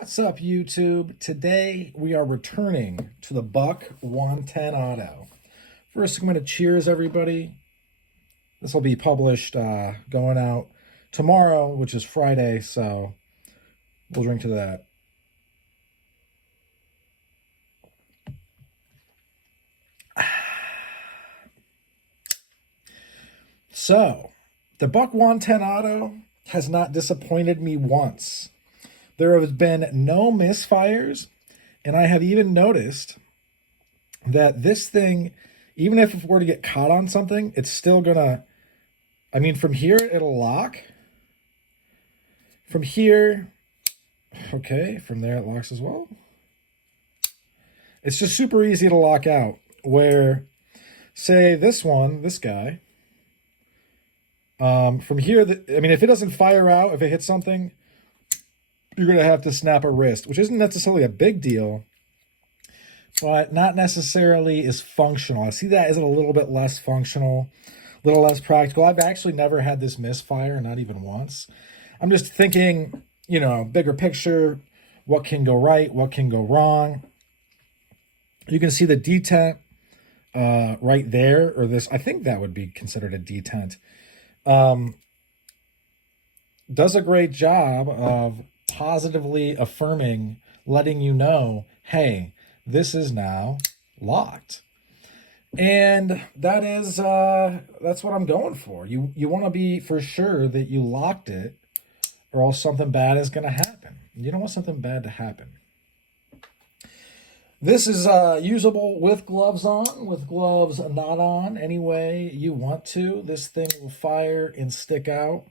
What's up, YouTube? Today we are returning to the Buck 110 Auto. First, I'm going to cheers everybody. This will be published going out tomorrow, which is Friday, so we'll drink to that. So, the Buck 110 Auto has not disappointed me once. There have been no misfires, and I have even noticed that this thing, even if it were to get caught on something, it's still gonna, from here, it'll lock. From here, okay, from there it locks as well. It's just super easy to lock out, where, say, this guy, from here, if it doesn't fire out, if it hits something, you're going to have to snap a wrist, which isn't necessarily a big deal, but not necessarily is functional. I see that as a little bit less functional, a little less practical. I've actually never had this misfire, not even once. I'm just thinking, bigger picture, what can go right, what can go wrong. You can see the detent right there, or this, I think that would be considered a detent. Does a great job of positively affirming, letting you know, hey, this is now locked. And that is that's what I'm going for. You want to be for sure that you locked it, or else something bad is going to happen. You don't want something bad to happen. This is usable with gloves on, with gloves not on, any way you want to. This thing will fire and stick out.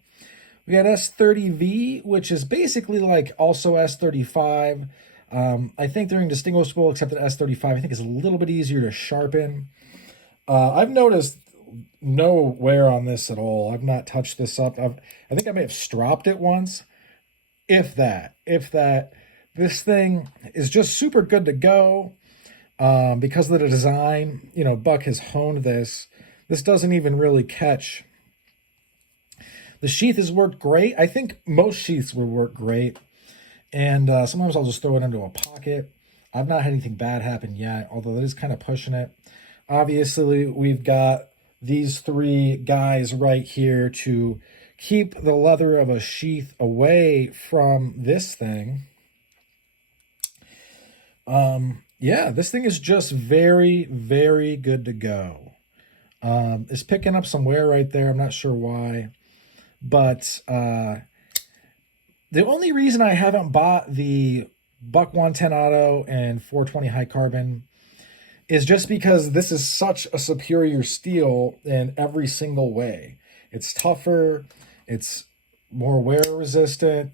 We got S30v, which is basically like also S35. I think they're indistinguishable, except that S35 I think is a little bit easier to sharpen. I've noticed no wear on this at all. I've not touched this up. I think I may have stropped it once, if that. This thing is just super good to go because of the design. Buck has honed this. This doesn't even really catch. The sheath has worked great. I think most sheaths will work great. And sometimes I'll just throw it into a pocket. I've not had anything bad happen yet, although it is kind of pushing it. Obviously, we've got these three guys right here to keep the leather of a sheath away from this thing. Yeah, this thing is just very, very good to go. It's picking up some wear right there. I'm not sure why. But the only reason I haven't bought the Buck 110 Auto and 420 high carbon is just because this is such a superior steel in every single way. It's tougher, it's more wear resistant,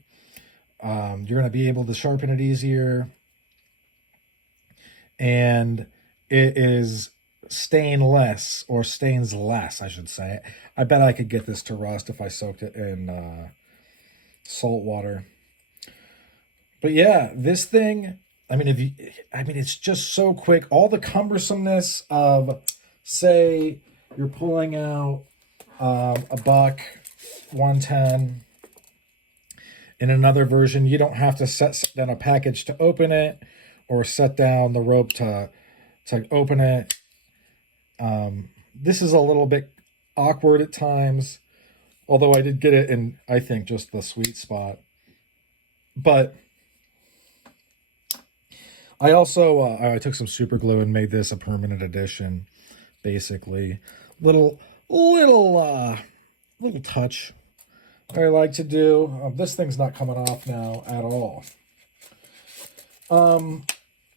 you're going to be able to sharpen it easier, and it is stainless, or stains less, I should say. I bet I could get this to rust if I soaked it in salt water. But yeah, this thing, it's just so quick. All the cumbersomeness of, say, you're pulling out a Buck 110 in another version. You don't have to set down a package to open it, or set down the rope to open it. This is a little bit awkward at times, although I did get it in, I think, just the sweet spot. But I also I took some super glue and made this a permanent addition, basically. Little touch I like to do. This thing's not coming off now at all.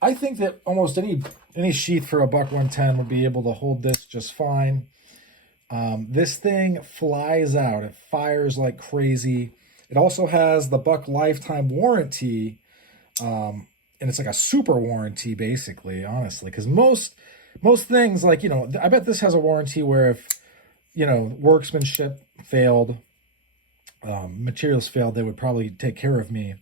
I think that almost any sheath for a Buck 110 would be able to hold this just fine. This thing flies out. It fires like crazy. It also has the Buck lifetime warranty, and it's like a super warranty, basically, honestly, because most things, like, I bet this has a warranty where if, workmanship failed, materials failed, they would probably take care of me.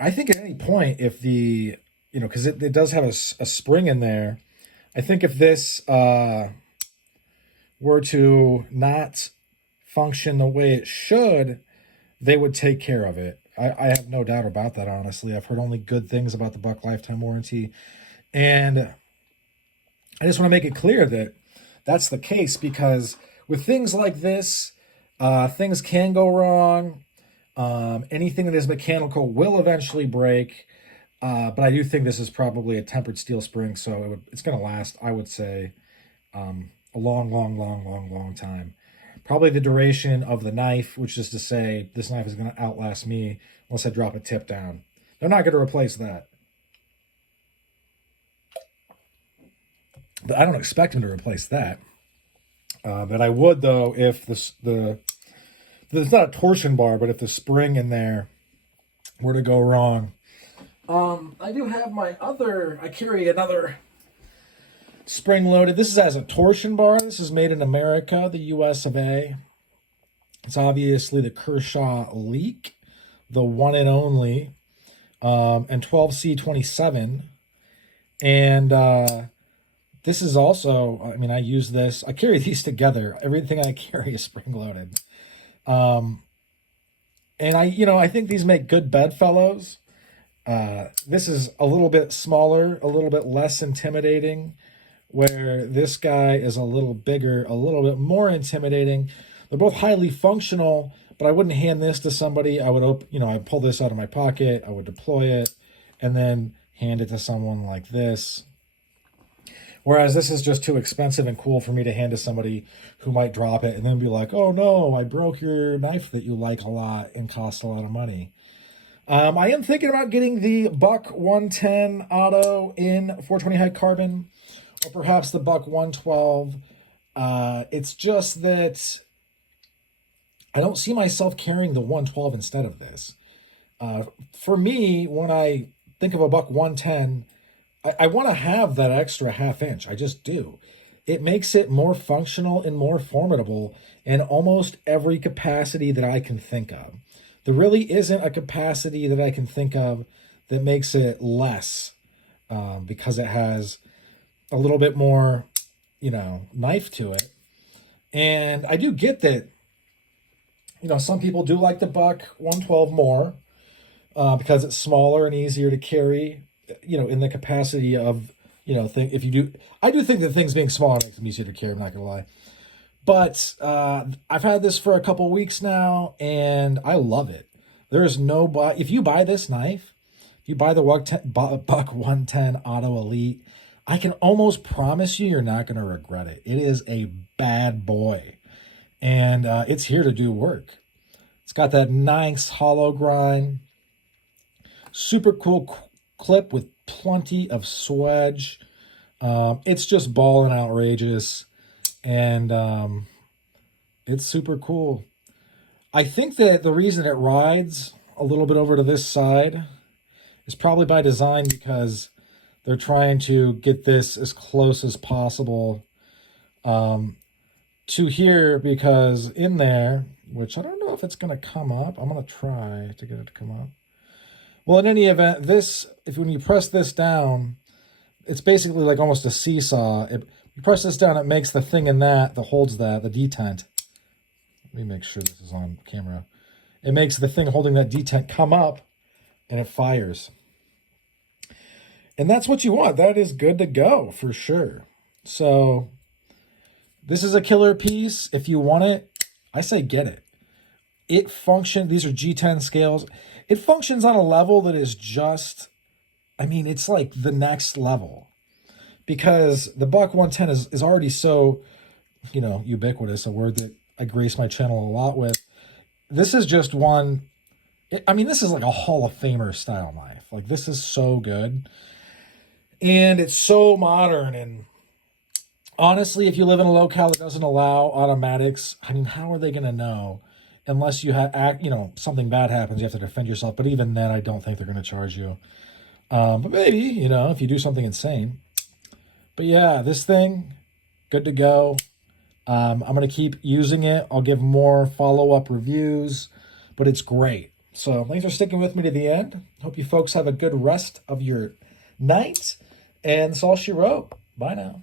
I think at any point, if the, because it does have a spring in there, I think if this were to not function the way it should, they would take care of it. I have no doubt about that, honestly. I've heard only good things about the Buck lifetime warranty. And I just want to make it clear that that's the case, because with things like this, things can go wrong. Anything that is mechanical will eventually break. But I do think this is probably a tempered steel spring, so it's going to last, I would say, a long time. Probably the duration of the knife, which is to say this knife is going to outlast me unless I drop a tip down. They're not going to replace that. But I don't expect them to replace that. But I would, though, if there's not a torsion bar, but if the spring in there were to go wrong. I do have I carry another spring-loaded. This is as a torsion bar. This is made in America, the US of A. It's obviously the Kershaw Leak, the one and only, and 12C27. And this is also, I mean, I use this. I carry these together. Everything I carry is spring-loaded. And I think these make good bedfellows. This is a little bit smaller, a little bit less intimidating, where this guy is a little bigger, a little bit more intimidating. They're both highly functional, but I wouldn't hand this to somebody. I would I'd pull this out of my pocket, I would deploy it, and then hand it to someone like this. Whereas this is just too expensive and cool for me to hand to somebody who might drop it and then be like, oh no, I broke your knife that you like a lot and cost a lot of money. I am thinking about getting the Buck 110 Auto in 420 high carbon, or perhaps the Buck 112. It's just that I don't see myself carrying the 112 instead of this. For me, when I think of a Buck 110, I want to have that extra half inch. I just do. It makes it more functional and more formidable in almost every capacity that I can think of. There really isn't a capacity that I can think of that makes it less, because it has a little bit more, knife to it. And I do get that, some people do like the Buck 112 more, because it's smaller and easier to carry, in the capacity of, I do think that things being smaller makes them easier to carry, I'm not going to lie. But I've had this for a couple weeks now, and I love it. There is if you buy this knife, if you buy the Buck 110 Auto Elite, I can almost promise you're not going to regret it. It is a bad boy, and it's here to do work. It's got that nice hollow grind, super cool clip with plenty of swedge. It's just ballin' outrageous. And it's super cool. I think that the reason it rides a little bit over to this side is probably by design, because they're trying to get this as close as possible to here, because in there, which I don't know if it's going to come up. I'm going to try to get it to come up. Well, in any event, when you press this down, it's basically like almost a seesaw. You press this down, it makes the thing in that holds the detent. Let me make sure this is on camera. It makes the thing holding that detent come up, and it fires. And that's what you want. That is good to go for sure. So this is a killer piece. If you want it, I say get it. It functions. These are G10 scales. It functions on a level that is just, it's like the next level. Because the Buck 110 is already so, ubiquitous, a word that I grace my channel a lot with. This is just one, this is like a Hall of Famer style knife. Like, this is so good. And it's so modern. And honestly, if you live in a locale that doesn't allow automatics, how are they going to know? Unless you have, something bad happens, you have to defend yourself. But even then, I don't think they're going to charge you. But maybe, if you do something insane. But yeah, this thing, good to go. I'm going to keep using it. I'll give more follow-up reviews, but it's great. So thanks for sticking with me to the end. Hope you folks have a good rest of your night. And that's all she wrote. Bye now.